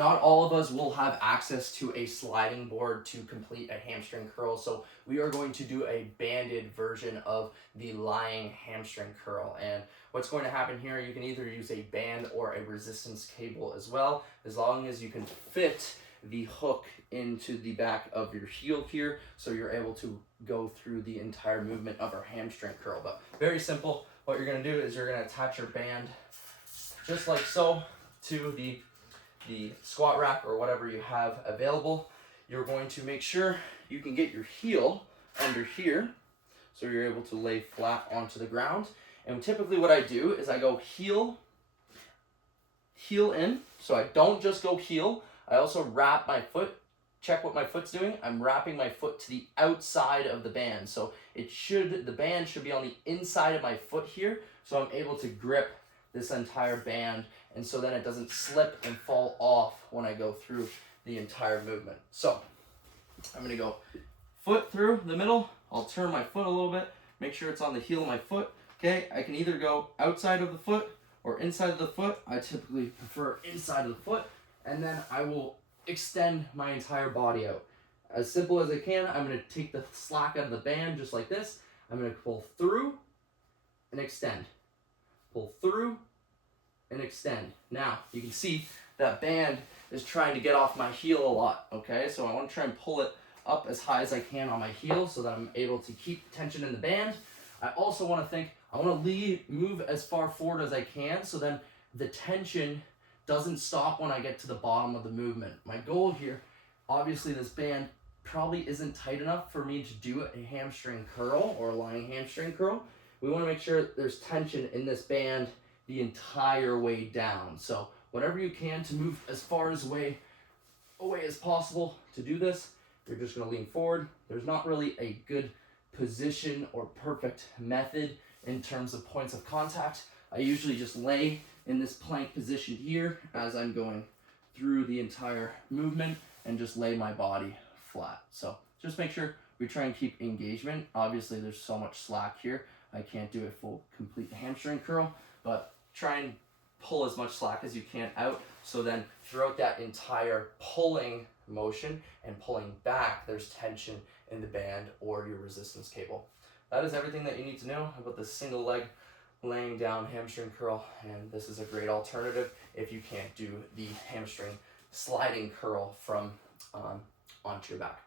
not all of us will have access to a sliding board to complete a hamstring curl, so we are going to do a banded version of the lying hamstring curl. And what's going to happen here, you can either use a band or a resistance cable as well, as long as you can fit the hook into the back of your heel here, so you're able to go through the entire movement of our hamstring curl. But very simple. What you're going to do is you're going to attach your band just like so to the squat rack or whatever you have available. You're going to make sure you can get your heel under here so you're able to lay flat onto the ground. And typically what I do is I go heel in, so I don't just go heel. I also wrap my foot, check what my foot's doing. I'm wrapping my foot to the outside of the band. So the band should be on the inside of my foot here, so I'm able to grip this entire band, and so then it doesn't slip and fall off when I go through the entire movement. So I'm gonna go foot through the middle. I'll turn my foot a little bit, make sure it's on the heel of my foot. Okay, I can either go outside of the foot or inside of the foot. I typically prefer inside of the foot, and then I will extend my entire body out. As simple as I can, I'm gonna take the slack out of the band just like this. I'm gonna pull through and extend. Pull through and extend. Now, you can see that band is trying to get off my heel a lot, okay? So I want to try and pull it up as high as I can on my heel so that I'm able to keep tension in the band. I also want to move as far forward as I can, so then the tension doesn't stop when I get to the bottom of the movement. My goal here, obviously this band probably isn't tight enough for me to do a hamstring curl or a lying hamstring curl. We want to make sure there's tension in this band the entire way down. So whatever you can to move as far away as possible to do this, you're just going to lean forward. There's not really a good position or perfect method in terms of points of contact. I usually just lay in this plank position here as I'm going through the entire movement and just lay my body flat. So just make sure we try and keep engagement. Obviously there's so much slack here, I can't do a full complete hamstring curl, but try and pull as much slack as you can out, so then throughout that entire pulling motion and pulling back, there's tension in the band or your resistance cable. That is everything that you need to know about the single leg laying down hamstring curl, and this is a great alternative if you can't do the hamstring sliding curl from onto your back.